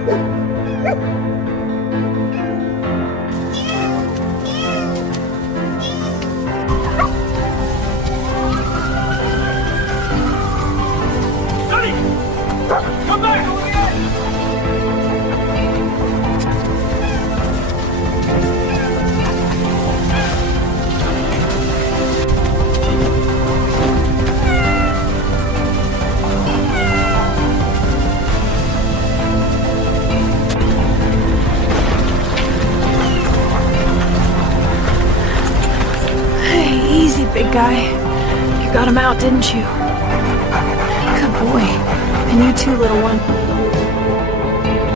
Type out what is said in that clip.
Come back! Hey, easy, big guy. You got him out, didn't you? Good boy. And you too, little one.